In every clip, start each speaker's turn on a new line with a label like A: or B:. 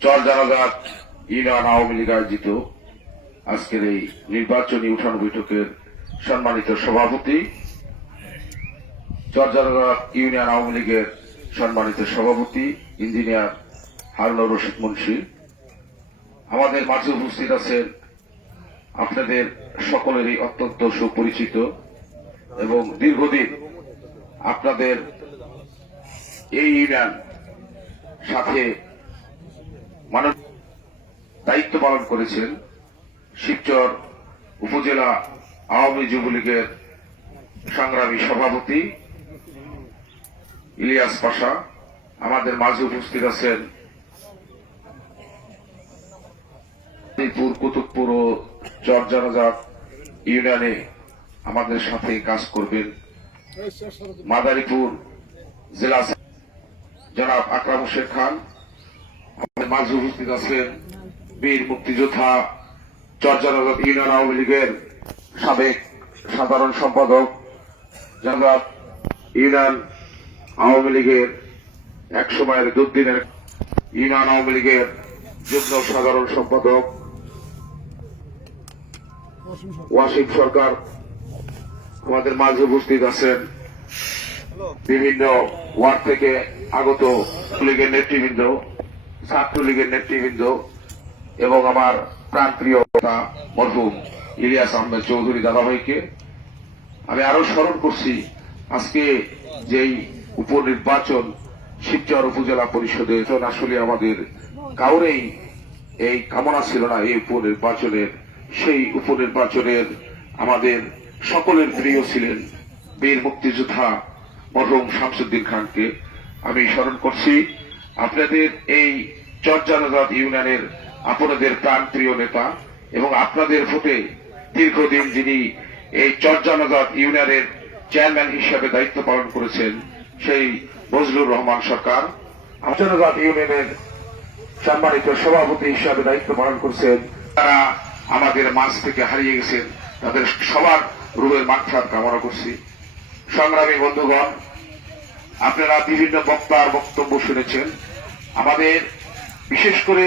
A: চর Janajat union Awami League আয়োজিত আজকের এই নির্বাচনী উঠান বৈঠকের সম্মানিত সভাপতি চর জানাজাত ইউনিয়ন আওয়ামী লীগের সম্মানিত সভাপতি, ইঞ্জিনিয়ার হারুনুর রশিদ মুন্সি। আমাদের মাঝে উপস্থিত আছেন আপনাদের সকলেরই অত্যন্ত সুপরিচিত এবং দীর্ঘদিন আপনাদের এই ইউনিয়ন সাথে মানব দায়িত্ব পালন করেছেন শিবচর উপজেলা আওয়ামী যুবলীগের সংগ্রামী সভাপতি ইলিয়াস পাশা, আমাদের মাঝে উপস্থিত আছেন কুতুবপুর ও চরজানাজাত ইউনিয়নে আমাদের সাথে কাজ করবেন। মাদারীপুর জেলা জনাব আকরাম হোসেন খান মাঝে উপস্থিত আছেন বীর মুক্তিযোদ্ধা চরজানাজাত ইউনিয়ন আওয়ামী লীগের সাবেক সাধারণ সম্পাদক জনাব ইউনিয়ন আওয়ামী লীগের এক সময়ের দুর্দিনের ইউনিয়ন আওয়ামী লীগের যুগ্ম সাধারণ সম্পাদক, ওয়াসিম সরকার। আমাদের মাঝে উপস্থিত আছেন বিভিন্ন ওয়ার্ড থেকে আগত লীগের নেতৃবৃন্দ। ছাত্রলীগের নেতৃবৃন্দ এবং আমার প্রাণপ্রিয় মরহুম ইলিয়াস আহমেদ চৌধুরী দাদাভাইকে আমি আরও স্মরণ করছি আজকে যেই উপনির্বাচন শিবচর উপজেলা পরিষদে আসলে আমাদের কাউরেই এই কামনা ছিল না এই উপনির্বাচনের, সেই উপনির্বাচনের আমাদের সকলের প্রিয় ছিলেন বীর মুক্তিযোদ্ধা মরহুম শামসুদ্দিন খানকে। আমি স্মরণ করছি, আপনাদের এই চরজানাজাত ইউনিয়নের আপনাদের প্রাণপ্রিয় নেতা এবং আপনাদের ভোটে দীর্ঘদিন যিনি এই চরজানাজাত ইউনিয়নের চেয়ারম্যান হিসেবে দায়িত্ব পালন করেছেন, সেই বজলুর রহমান সরকার। চরজানাজাত ইউনিয়নের সম্মানিত সভাপতি হিসাবে দায়িত্ব পালন করছেন। তারা আমাদের মাঝ থেকে হারিয়ে গেছেন। তাদের সবার রূপের মাক্ষাত কামনা করছি। সংগ্রামী বন্ধুগণ, আপনারা বিভিন্ন বক্তার বক্তব্য শুনেছেন। আমাদের বিশেষ করে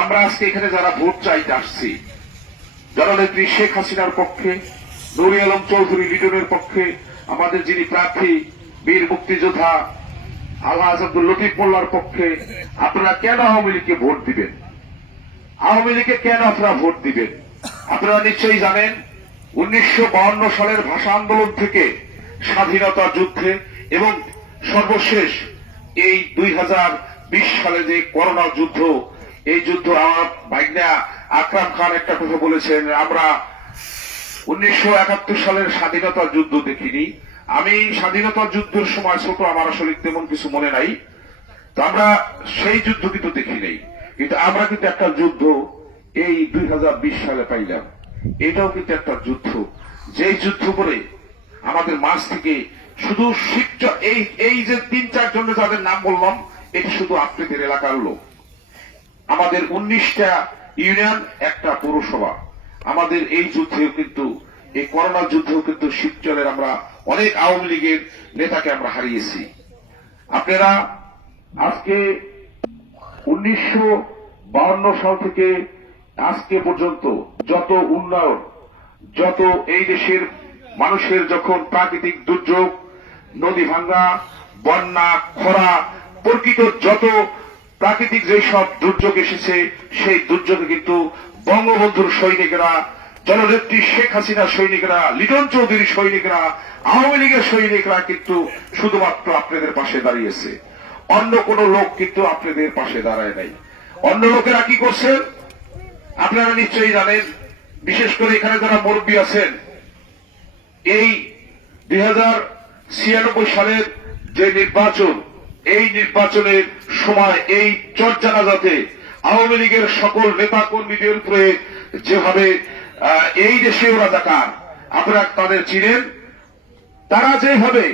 A: আমরা আজকে এখানে যারা ভোট চাইতে আসছি জননেত্রী শেখ হাসিনার পক্ষে, নুরি আলম চৌধুরী লিটনের পক্ষে, আমাদের যিনি প্রার্থী, বীর মুক্তিযোদ্ধা আল্লাহ আসাদুল লতিফ মোল্লার পক্ষে, আপনারা কেন আওয়ামী লীগকে ভোট দিবেন? আওয়ামী লীগকে কেন আপনারা ভোট দিবেন? আপনারা নিশ্চয়ই জানেন, উনিশশো সালের ভাষা আন্দোলন থেকে স্বাধীনতা যুদ্ধে এবং সর্বশেষ এই দুই হাজার সালে যে করোনা যুদ্ধ, এই যুদ্ধ আমার ভাইগনা আকরাম খান একটা কথা বলেছেন, আমরা উনিশশো একাত্তর সালের স্বাধীনতা যুদ্ধ দেখিনি। আমি স্বাধীনতা যুদ্ধের সময় ছোট, আমার আসলে তেমন কিছু মনে নাই। তো আমরা সেই যুদ্ধ কিন্তু দেখি নেই। কিন্তু আমরা কিন্তু একটা যুদ্ধ এই দুই হাজার বিশ সালে পাইলাম। এটাও কিন্তু একটা যুদ্ধ। যেই যুদ্ধ করে আমাদের মাঝ থেকে শুধু শিক্ষক এই এই যে তিন চার জন যাদের নাম বললাম এটি শুধু আপনাদের এলাকার লোক। আমাদের উনিশটা ইউনিয়ন, একটা পৌরসভা। আমাদের এই যুদ্ধেও কিন্তু, এই করোনা যুদ্ধেও কিন্তু শিবচরের আমরা অনেক আওয়ামী লীগের নেতাকে আমরা হারিয়েছি। আপনারা আজকে উনিশশো সাল থেকে আজকে পর্যন্ত যত উন্নয়ন, যত এই দেশের মানুষের যখন প্রাকৃতিক দুর্যোগ, নদী ভাঙ্গা, বন্যা, খরা প্রকৃত যত প্রাকৃতিক যেসব দুর্যোগ এসেছে, সেই দুর্যোগে কিন্তু বঙ্গবন্ধুর সৈনিকেরা, জননেত্রী শেখ হাসিনা সৈনিকরা, লিটন চৌধুরী সৈনিকরা, আওয়ামী লীগের সৈনিকরা কিন্তু শুধুমাত্র আপনাদের পাশে দাঁড়িয়েছে। অন্য কোন লোক কিন্তু আপনাদের পাশে দাঁড়ায় নাই। অন্য লোকেরা কি করছেন আপনারা নিশ্চয়ই জানেন, বিশেষ করে এখানে যারা মুরব্বী আছেন, এই দুই হাজার ছিয়ানব্বই সালের যে নির্বাচন এই নির্বাচনের সময় এই চর্চানাজাতে আওয়ামী লীগের সকল নেতা কর্মীদের উপরে যেভাবে এই দেশেও রাজাকার, আপনারা তাদের চিনেন? তারা যেভাবে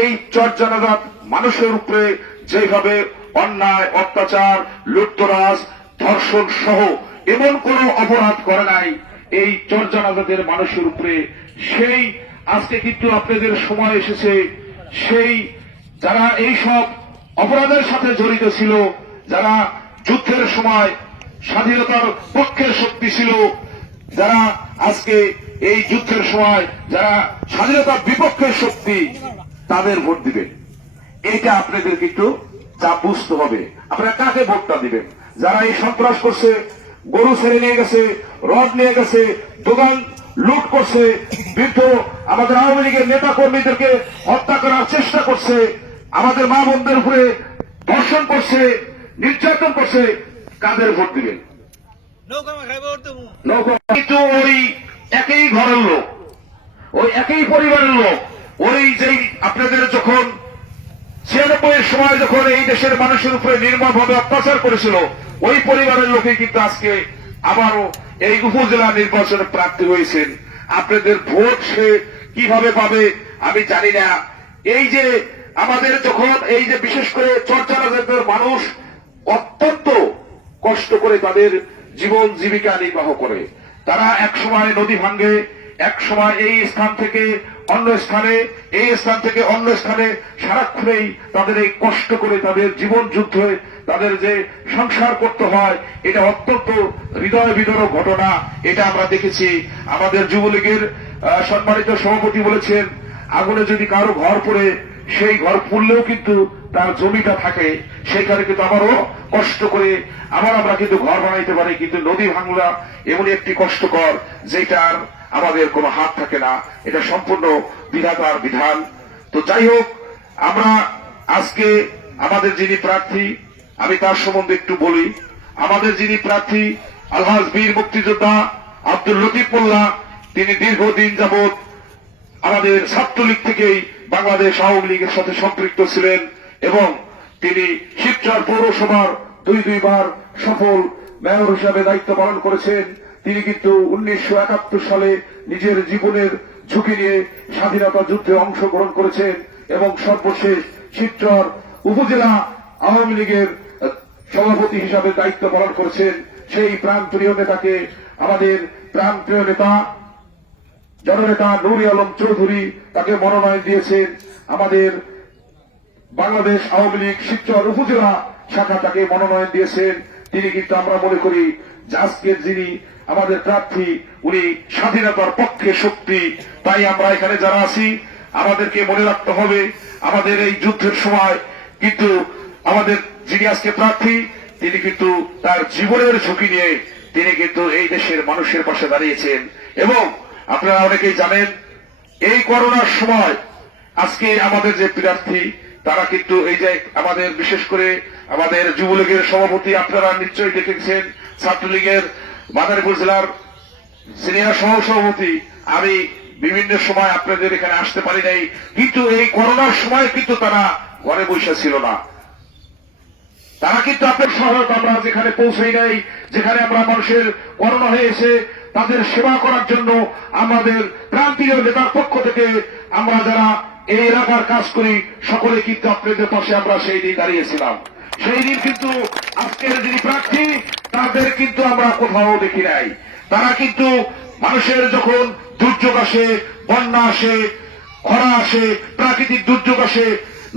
A: এই চর্চানাজাত মানুষের উপরে যেভাবে অন্যায়, অত্যাচার, লুটতরাজ, ধর্ষণ সহ এমন কোন অপরাধ করে নাই, এই চর্চানাজাতের মানুষের উপরে সেই, আজকে কিন্তু আপনাদের সময় এসেছে, সেই যারা এই সব অপরাধের সাথে জড়িত ছিল, যারা যুদ্ধের সময় স্বাধীনতার পক্ষের শক্তি ছিল, যারা আজকে এই যুদ্ধের সময় যারা স্বাধীনতার বিপক্ষের শক্তি, তাদের ভোট দিবেন। এটা আপনাদের কিন্তু যা বুঝতে হবে। আপনারা কাকে ভোটটা দিবেন? যারা এই সন্ত্রাস করছে, গরু ছেড়ে নিয়ে গেছে, রড নিয়ে গেছে, দোকান লুট করছে, বৃদ্ধ আমাদের আওয়ামী লীগের নেতা কর্মীদেরকে হত্যা করার চেষ্টা করছে আমাদের মা বোনদের উপরে ধর্ষণ করছে নির্যাতন করছে কাদের ভোট দিবেন? কিন্তু ওই একই ঘরের লোক ওই একই পরিবারের লোক ওই যেই আপনাদের যখন ছিয়ানব্বই সময় যখন এই দেশের মানুষের উপরে নির্মম ভাবে অত্যাচার করেছিল ওই পরিবারের লোকে কিন্তু আজকে আবারও এই উপজেলা নির্বাচনে প্রার্থী হয়েছেন। আপনাদের ভোট সে কীভাবে পাবে আমি জানি না। এই যে আমাদের যখন এই যে বিশেষ করে চর্চা রাজের মানুষ অত্যন্ত কষ্ট করে তাদের জীবন জীবিকা নির্বাহ করে, তারা এক সময় নদী ভাঙ্গে এক সময় এই স্থান থেকে অন্য স্থানে, এই স্থান থেকে অন্য স্থানে সারাক্ষণেই তাদের এই কষ্ট করে তাদের জীবন যুদ্ধে তাদের যে সংসার করতে হয়, এটা অত্যন্ত হৃদয় বিদরক ঘটনা, এটা আমরা দেখেছি। আমাদের যুবলীগের সম্মানিত সভাপতি বলেছেন, আগুনে যদি কারও ঘর পড়ে সেই ঘর পুড়লেও কিন্তু তার জমিটা থাকে, সেখানে কিন্তু আমারও কষ্ট করে, আবার আমরা কিন্তু ঘর বানাইতে পারি, কিন্তু নদী ভাঙলা এমনই একটি কষ্টকর যেটার আমাদের কোনো হাত থাকে না। এটা সম্পূর্ণ বিধাতার বিধান। তো যাই হোক, আমরা আজকে আমাদের যিনি প্রার্থী, আমি তার সম্বন্ধে একটু বলি। আমাদের যিনি প্রার্থী, আলহাজ বীর মুক্তিযোদ্ধা আব্দুল লতিফ মোল্লা, তিনি দীর্ঘদিন যাবত আমাদের ছাত্রলীগ থেকেই বাংলাদেশ আওয়ামী লীগের সাথে সম্পৃক্ত ছিলেন এবং তিনি শিবচর পৌরসভার দুই দুইবার সফল মেয়র হিসাবে দায়িত্ব পালন করেছেন। তিনি কিন্তু উনিশশো একাত্তর সালে নিজের জীবনের ঝুঁকি নিয়ে স্বাধীনতা যুদ্ধে অংশগ্রহণ করেছেন এবং সর্বশেষ শিবচর উপজেলা আওয়ামী লীগের সভাপতি হিসাবে দায়িত্ব পালন করেছেন। সেই প্রাণপ্রিয় নেতাকে আমাদের প্রাণপ্রিয় নেতা জননেতা নুরি আলম চৌধুরী তাকে মনোনয়ন দিয়েছেন। আমাদের বাংলাদেশ আওয়ামী লীগ শিবচর উপজেলা শাখা তাকে মনোনয়ন দিয়েছেন। তিনি কিন্তু আমরা মনে করি আজকের যিনি আমাদের প্রার্থী, উনি স্বাধীনতার পক্ষে শক্তি। তাই আমরা এখানে যারা আছি, আমাদেরকে মনে রাখতে হবে, আমাদের এই যুদ্ধের সময় কিন্তু আমাদের যিনি আজকে প্রার্থী, তিনি কিন্তু তার জীবনের ঝুঁকি নিয়ে তিনি কিন্তু এই দেশের মানুষের পাশে দাঁড়িয়েছেন। এবং আপনারা অনেকেই জানেন, এই করোনার সময় আজকে আমাদের যে প্রার্থী, তারা কিন্তু এই যে আমাদের, বিশেষ করে আমাদের যুবলীগের সভাপতি আপনারা নিশ্চয়ই দেখেছেন, ছাত্রলীগের মাদারীপুর জেলার সিনিয়র সহ সভাপতি আমি বিভিন্ন সময় আপনাদের এখানে আসতে পারি নাই, কিন্তু এই করোনার সময় কিন্তু তারা ঘরে বসে ছিল না। তারা কিন্তু আপনার সহায়তা আমরা যেখানে পৌঁছাই নাই, যেখানে আমরা মানুষের করোনা হয়েছে তাদের সেবা করার জন্য আমাদের প্রান্তীয় নেতার পক্ষ থেকে আমরা যারা এই এলাকার কাজ করি, সকলে কিন্তু আপনাদের পাশে আমরা সেই দিন দাঁড়িয়েছিলাম। সেই দিন কিন্তু আজকের যিনি প্রার্থী, তাদের কিন্তু আমরা কোথাও দেখি নাই। তারা কিন্তু মানুষের যখন দুর্যোগ আসে, বন্যা আসে, খরা আসে, প্রাকৃতিক দুর্যোগ আসে,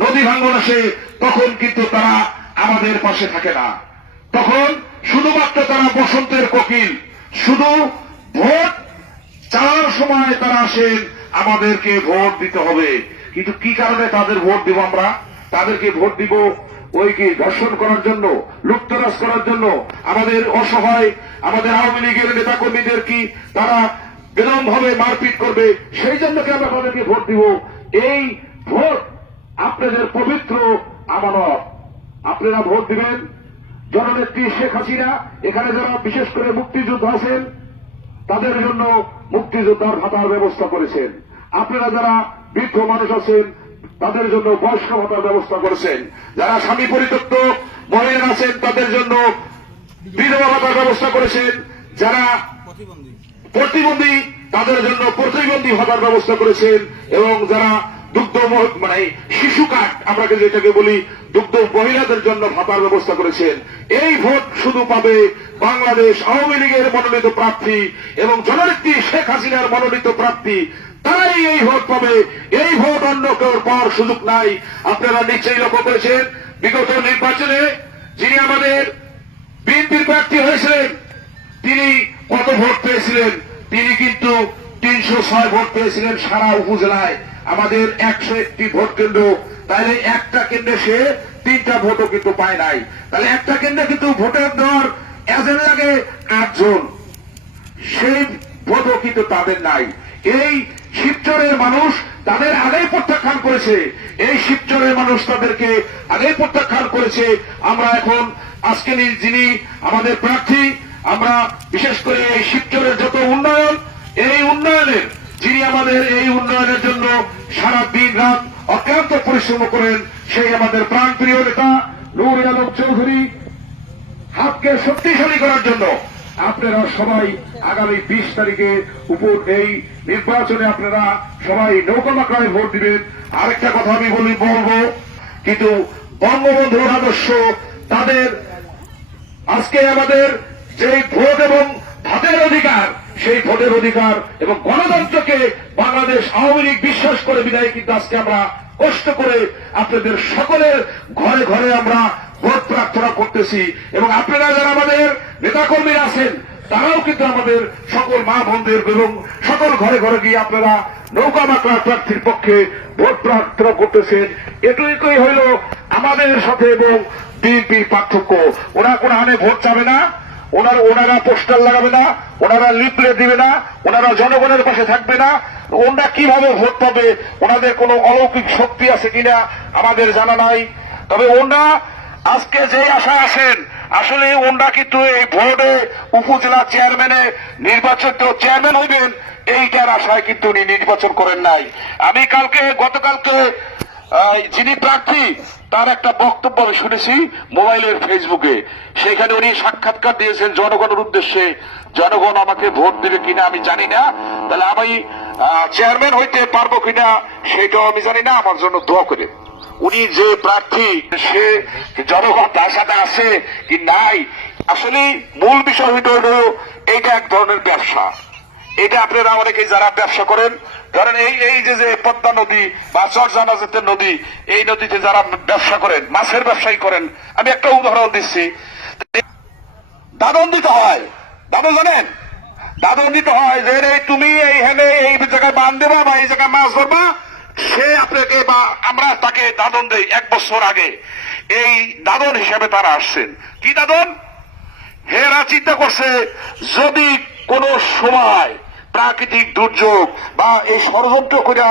A: নদী ভাঙ্গন আসে, তখন কিন্তু তারা আমাদের পাশে থাকে না। তখন শুধুমাত্র তারা বসন্তের কোকিল, শুধু ভোট চাওয়ার সময় তারা আসেন, আমাদেরকে ভোট দিতে হবে। কিন্তু কি কারণে তাদের ভোট দিব আমরা? তাদেরকে ভোট দিব ওই কি ধর্ষণ করার জন্য লুপ্তরাজ করার জন্য? আমাদের অসহায়, আমাদের আওয়ামী লীগের নেতা কর্মীদের কি তারা বেদম ভাবে মারপিট করবে? সেই জন্য কি আমরা তাদেরকে ভোট দিব? এই ভোট আপনাদের পবিত্র আমানত। আপনারা ভোট দিবেন। জননেত্রী শেখ হাসিনা, এখানে যারা বিশেষ করে মুক্তিযোদ্ধা আছেন তাদের জন্য মুক্তিযোদ্ধার ভাতার ব্যবস্থা করেছেন। আপনারা যারা বৃদ্ধ মানুষ আছেন, তাদের জন্য বয়স্ক ভাতার ব্যবস্থা করেছেন। যারা স্বামী পরিত্যক্ত মহিলা আছেন, তাদের জন্য বিধবা ভাতার ব্যবস্থা করেছেন। যারা
B: প্রতিবন্ধী,
A: তাদের জন্য প্রতিবন্ধী ভাতার ব্যবস্থা করেছেন। এবং যারা দুগ্ধ মানে শিশু কাঠ, আমরা যেটাকে বলি দুগ্ধ মহিলাদের জন্য ভাতার ব্যবস্থা করেছেন। এই ভোট শুধু পাবে বাংলাদেশ আওয়ামী লীগের মনোনীত প্রার্থী এবং জননেত্রী শেখ হাসিনার মনোনীত প্রার্থী। তারাই এই ভোট পাবে। এই ভোট অন্য কেউ পাওয়ার সুযোগ নাই। আপনারা নিশ্চয়ই লক্ষ্য করেছেন, বিগত নির্বাচনে যিনি আমাদের বিএনপির প্রার্থী হয়েছিলেন, তিনি কত ভোট পেয়েছিলেন? তিনি কিন্তু তিনশো ছয় ভোট পেয়েছিলেন সারা উপজেলায়। আমাদের একশো একটি ভোট কেন্দ্র তাহলে একটা কেন্দ্রে সে তিনটা ভোটও কিন্তু পায় নাই। তাহলে একটা কেন্দ্রে কিন্তু ভোটের দেওয়ার এজেন্ট লাগে আটজন। সেই ভোটও কিন্তু তাদের নাই। এই শিবচরের মানুষ তাদের আগেই প্রত্যাখ্যান করেছে। এই শিবচরের মানুষ তাদেরকে আগেই প্রত্যাখ্যান করেছে। আমরা এখন আজকে যিনি আমাদের প্রার্থী, আমরা বিশেষ করে এই শিবচরের যত উন্নয়ন, এই উন্নয়নের, যিনি আমাদের এই উন্নয়নের জন্য সারা দিন রাত অক্লান্ত পরিশ্রম করেন সেই আমাদের প্রাণপ্রিয় নেতা নূর আলম চৌধুরী। হাতকে শক্তিশালী করার জন্য আপনারা সবাই আগামী বিশ তারিখে উপর এই নির্বাচনে আপনারা সবাই নৌকামাকায় ভোট দিবেন। আরেকটা কথা আমি বলি, বলব, কিন্তু বঙ্গবন্ধুর আদর্শ তাদের, আজকে আমাদের যে ভোট এবং ভাতের অধিকার সেই ভোটের অধিকার এবং গণতন্ত্রকে বাংলাদেশ আওয়ামী লীগ বিশ্বাস করে বিদায়, কিন্তু আজকে আমরা কষ্ট করে আপনাদের সকলের ঘরে ঘরে আমরা ভোট প্রার্থনা করতেছি। এবং আপনারা যারা আমাদের নেতাকর্মীরা আছেন, তারাও কিন্তু আমাদের সকল মা বোনদের এবং সকল ঘরে ঘরে গিয়ে আপনারা নৌকা মাকড়া প্রার্থীর পক্ষে ভোট প্রার্থনা করতেছেন। এটুকুই হইল আমাদের সাথে এবং বিএনপির পার্থক্য। ওরা কোন আনে ভোট চাবে না। ওনারা ওনারা পোস্টার লাগাবে না, ওনারা লিপলে দিবে না, ওনারা জনগণের পাশে থাকবে না। ওনারা কীভাবে ভোট পাবে? ওনাদের কোনো অলৌকিক শক্তি আছে কিনা আমাদের জানা নাই। তবে ওনারা আজকে যে আশা আছেন, আসলে ওনারা কিন্তু এই ভোটে উপজেলা চেয়ারম্যানে নির্বাচিত চেয়ারম্যান হইবেন, এইটার আশায় কিন্তু উনি নির্বাচন করেন নাই। আমি কালকে গতকালকে যিনি প্রার্থী, তার একটা বক্তব্য আমি শুনেছি মোবাইলের ফেসবুকে। সেখানে উনি সাক্ষাৎকার দিয়েছেন জনগণের উদ্দেশ্যে, জনগণ আমাকে ভোট দেবে কিনা আমি জানি না। তাহলে আমি চেয়ারম্যান হইতে পারব কিনা সেটাও আমি জানি না। আমার জন্য দোয়া করে উনি যে প্রার্থী, সে জনগণ তার সাথে আছে কি নাই? আসলে মূল বিষয় হইতে হলো এইটা এক ধরনের ব্যবসা। এটা আপনারা অনেকে যারা ব্যবসা করেন ধরেন এই এই যে যে পদ্মা নদী বা চরজানাজাতের নদী, এই নদীতে যারা ব্যবসা করেন, মাছের ব্যবসায়ী করেন, আমি একটা উদাহরণ দিচ্ছি। দাদন দিতে হয়। দাদন জানেন? দাদন দিতে হয় যে, রে, তুমি এইখানে এই জায়গায় বান দেবা বা এই জায়গায় মাছ ধরবা। সে আপনাকে বা আমরা তাকে দাদন দেই এক বছর আগে। এই দাদন হিসাবে তারা আসছেন। কি দাদন? হেরা চিন্তা করছে, যদি কোন সময় প্রাকৃতিক দুর্যোগ বা এই ষড়যন্ত্র করে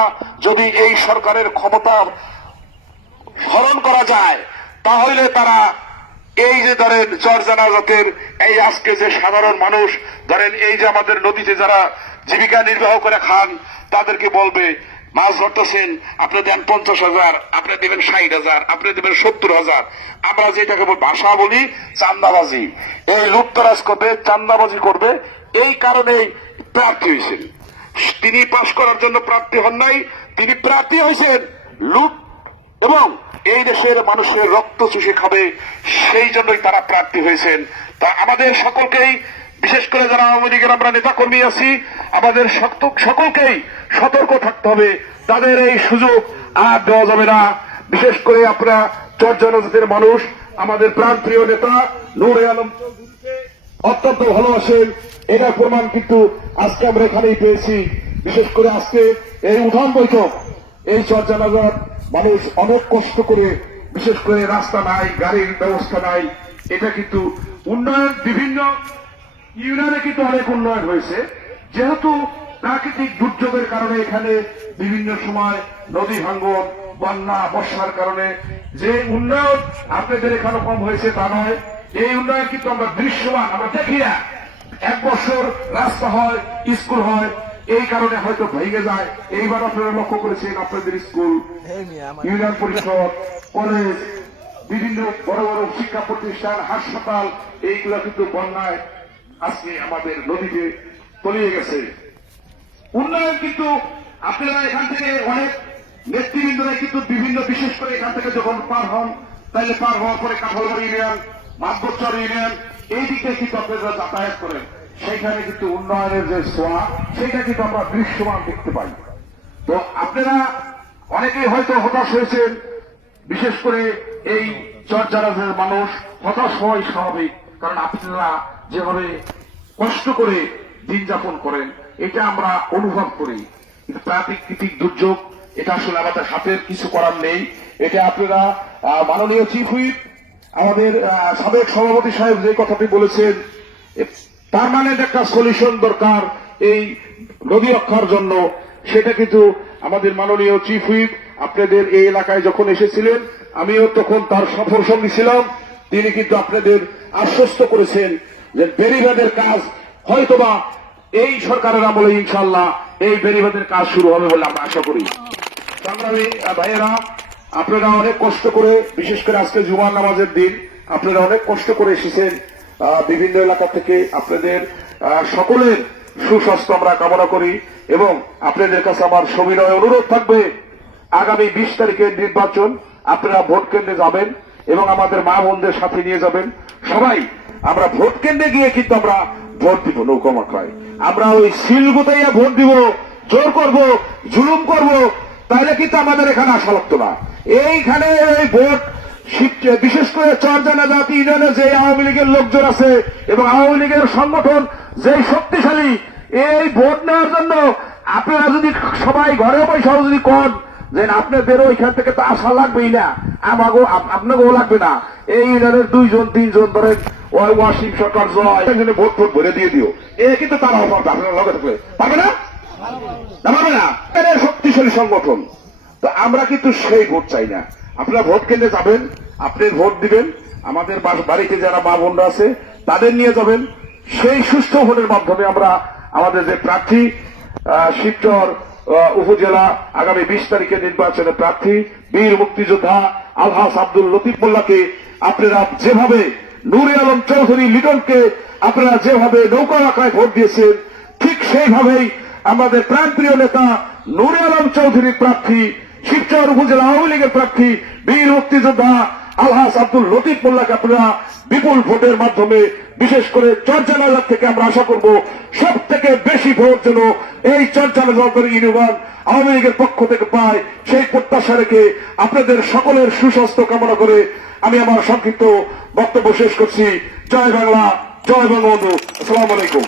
A: যদি এই সরকারের ক্ষমতা হরণ করা যায়, তাহলে তারা এই যে ধরেন চরজানা জাতের এই আজকে যে সাধারণ মানুষ, ধরেন এই যে আমাদের নদীতে যারা জীবিকা নির্বাহ করে খান, তাদেরকে বলবে, মাছ ধরতেছেন, আপনি দেন পঞ্চাশ হাজার, আপনি দেবেন ষাট হাজার, আপনি দেবেন সত্তর হাজার। আমরা যেটাকে ভাষা বলি চান্দাবাজি। এই লুপ্তরাজ করবে, চান্দাবাজি করবে এই কারণেই প্রার্থী হয়েছেন। তিনি পাশ করার জন্য প্রার্থী হন নাই, তিনি প্রার্থী হয়েছেন লুট এবং এই দেশের মানুষের রক্ত চুষে খাবে, সেই জন্যই তারা প্রার্থী হয়েছেন। তা আমাদের সকলকেই, বিশেষ করে যারা আওয়ামী লীগের আমরা নেতা কর্মী আছি, আমাদের সকলকেই সতর্ক থাকতে হবে। তাদের এই সুযোগ আর দেওয়া যাবে না। বিশেষ করে আপনারা চর মানুষ, আমাদের প্রাণপ্রিয় নেতা নূরে আলম চৌধুরীকে অত্যন্ত ভালোবাসেন এটার প্রমাণ কিন্তু আজকে আমরা এখানেই পেয়েছি। বিশেষ করে আজকে এই উঠান বৈঠক, এই চর্চানগর মানুষ অনেক কষ্ট করে, বিশেষ করে রাস্তা নাই, গাড়ির ব্যবস্থা নাই, এটা কিন্তু উন্নয়ন বিভিন্ন ইউনিয়নে কিন্তু অনেক উন্নয়ন হয়েছে। যেহেতু প্রাকৃতিক দুর্যোগের কারণে এখানে বিভিন্ন সময় নদী ভাঙ্গন, বন্যা, বর্ষার কারণে যে উন্নয়ন আপনাদের এখানে কম হয়েছে তা নয়। এই উন্নয়ন কিন্তু আমরা দৃশ্যমান, আমরা দেখি না। এক বছর রাস্তা হয়, স্কুল হয়, এই কারণে হয়তো ভেঙে যায়। এইবার আপনারা লক্ষ্য করেছেন আপনাদের স্কুল, ইউনিয়ন পরিষদ, কলেজ, বিভিন্ন বড় বড় শিক্ষা প্রতিষ্ঠান, হাসপাতাল, এইগুলা কিন্তু বন্যায় আজকে আমাদের নদীতে তলিয়ে গেছে। উন্নয়ন কিন্তু আপনারা এখান থেকে অনেক নেতৃবৃন্দরা কিন্তু বিভিন্ন, বিশেষ করে এখান থেকে যখন পার হন, তাহলে পার হওয়ার পরে কাঁঠালবাড়ি ইউনিয়ন মাতবরচর ইউনিয়ন এই দিকে কিন্তু আপনারা যাতায়াত করেন সেইখানে কিন্তু উন্নয়নের যে ছোঁয়া, সেটা কিন্তু আমরা দৃশ্যমান দেখতে পাই। তো আপনারা অনেকেই হয়তো হতাশ হয়েছেন, বিশেষ করে এই চরজারাজের মানুষ। হতাশ হওয়াই স্বাভাবিক, কারণ আপনারা যেভাবে কষ্ট করে দিন যাপন করেন, এটা আমরা অনুভব করি। কিন্তু প্রাকৃতিক দুর্যোগ, এটা আসলে আমাদের হাতের কিছু করার নেই। এটা আপনারা মাননীয় চিফ হুইপ আমাদের সাবেক সভাপতি সাহেব যে কথাটি বলেছেন পারমানেন্ট একটা সলিউশন দরকার এই নদী রক্ষার জন্য, সেটা কিন্তু আমাদের মাননীয় চিফ হুইপ আপনাদের এই এলাকায় যখন এসেছিলেন, আমিও তখন তার সফর সঙ্গী ছিলাম, তিনি কিন্তু আপনাদের আশ্বস্ত করেছেন যে বেরিবাদের কাজ হয়তোবা এই সরকারের আমলে ইনশাল্লাহ এই বেরিবাদের কাজ শুরু হবে বলে আমরা আশা করি। সংগ্রামী ভাইয়েরা আপনারা অনেক কষ্ট করে, বিশেষ করে আজকে জুমার নামাজের দিন, আপনারা অনেক কষ্ট করে এসেছেন বিভিন্ন এলাকা থেকে আপনাদের সকলের সুস্বাস্থ্য আমরা কামনা করি এবং আপনাদের কাছে আমার সবিনয় অনুরোধ থাকবে, আগামী বিশ তারিখের নির্বাচন, আপনারা ভোট কেন্দ্রে যাবেন এবং আমাদের মা বোনদের সাথে নিয়ে যাবেন। সবাই, আমরা ভোট কেন্দ্রে গিয়ে কিন্তু আমরা ভোট দিব নৌকা মাখায় আমরা ওই সিল গুতাইয়া ভোট দিব, জোর করব, জুলুম করব তাহলে কিন্তু আমাদের এখানে আসা লাগতো না। এইখানে এই ভোট বিশেষ করে চরজানা জাতি, ইউনিয়নে যে আওয়ামী লীগের লোকজন আছে এবং আওয়ামী লীগের সংগঠন যেই শক্তিশালী, এই ভোট নেওয়ার জন্য আপনারা যদি সবাই ঘরে পয়সাও যদি কন যে আপনাদের ওইখান থেকে তো আসা লাগবেই না। আমাকেও আপনাকেও লাগবে না। এই ইউনিয়নের দুইজন, তিনজন ধরেন, ওই ওয়াসিম সরকার জয়। ভোট ভোট ভরে দিয়ে দিও। এ কিন্তু তারা আপনারা লগে থাকলে। পারবে না? শক্তিশালী সংগঠন। তো আমরা কিন্তু সেই ভোট চাই না। আপনারা ভোট কেন্দ্রে যাবেন, আপনি ভোট দিবেন, আমাদের বাড়িতে যারা মা বোনরা আছে, তাদের নিয়ে যাবেন। সেই সুষ্ঠু ভোটের মাধ্যমে আমরা আমাদের যে প্রার্থী শিবচর উপজেলা আগামী বিশ তারিখে নির্বাচনে প্রার্থী, বীর মুক্তিযোদ্ধা আলহাস আব্দুল লতিফ মোল্লাকে আপনারা যেভাবে নুরে আলম চৌধুরী লিটনকে আপনারা যেভাবে নৌকা রাখায় ভোট দিয়েছেন, ঠিক সেইভাবেই আমাদের প্রাণপ্রিয় নেতা নুরে আলম চৌধুরীর প্রার্থী শিবচর উপজেলা আওয়ামী লীগের প্রার্থী, বীর মুক্তিযোদ্ধা আলহাস আব্দুল লতিফ মোল্লাকে আপনারা বিপুল ভোটের মাধ্যমে, বিশেষ করে চরচানাজার থেকে আমরা আশা করব সব থেকে বেশি ভোট যেন এই চরচানাজার ইউনিয়ন আওয়ামী লীগের পক্ষ থেকে পায়, সেই প্রত্যাশা রেখে আপনাদের সকলের সুস্বাস্থ্য কামনা করে আমি আমার সংক্ষিপ্ত বক্তব্য শেষ করছি। জয় বাংলা, জয় বঙ্গবন্ধু। আসসালামু আলাইকুম।